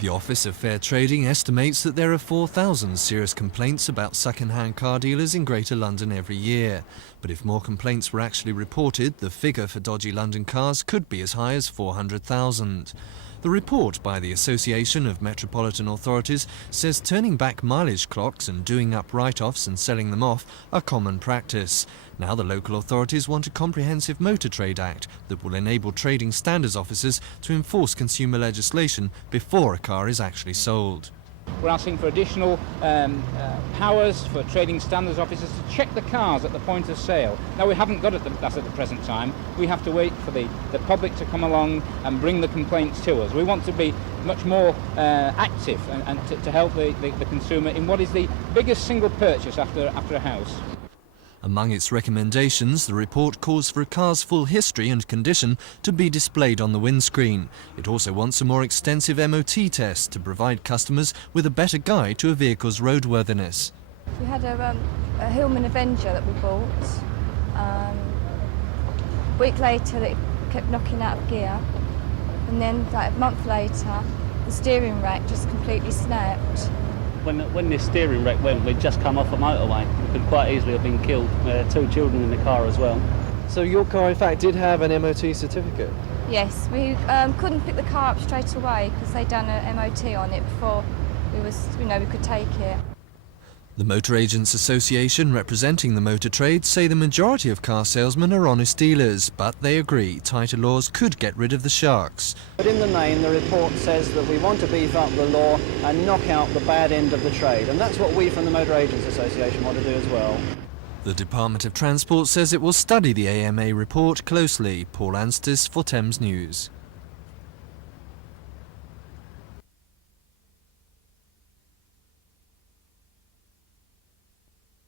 The Office of Fair Trading estimates that there are 4,000 serious complaints about second-hand car dealers in Greater London every year. But if more complaints were actually reported, the figure for dodgy London cars could be as high as 400,000. The report by the Association of Metropolitan Authorities says turning back mileage clocks and doing up write-offs and selling them off are common practice. Now the local authorities want a comprehensive Motor Trade Act that will enable trading standards officers to enforce consumer legislation before a car is actually sold. We're asking for additional powers for trading standards officers to check the cars at the point of sale. Now, we haven't got that at the present time. We have to wait for the public to come along and bring the complaints to us. We want to be much more active and to help the consumer in what is the biggest single purchase after a house. Among its recommendations, the report calls for a car's full history and condition to be displayed on the windscreen. It also wants a more extensive MOT test to provide customers with a better guide to a vehicle's roadworthiness. We had a Hillman Avenger that we bought. A week later it kept knocking out of gear, and then like a month later the steering rack just completely snapped. When this steering wreck went, we'd just come off a motorway. We could quite easily have been killed. We had 2 children in the car as well. So your car, in fact, did have an MOT certificate? Yes, we couldn't pick the car up straight away because they'd done an MOT on it before we could take it. The Motor Agents Association representing the motor trade say the majority of car salesmen are honest dealers, but they agree tighter laws could get rid of the sharks. But in the main, the report says that we want to beef up the law and knock out the bad end of the trade, and that's what we from the Motor Agents Association want to do as well. The Department of Transport says it will study the AMA report closely. Paul Anstis for Thames News.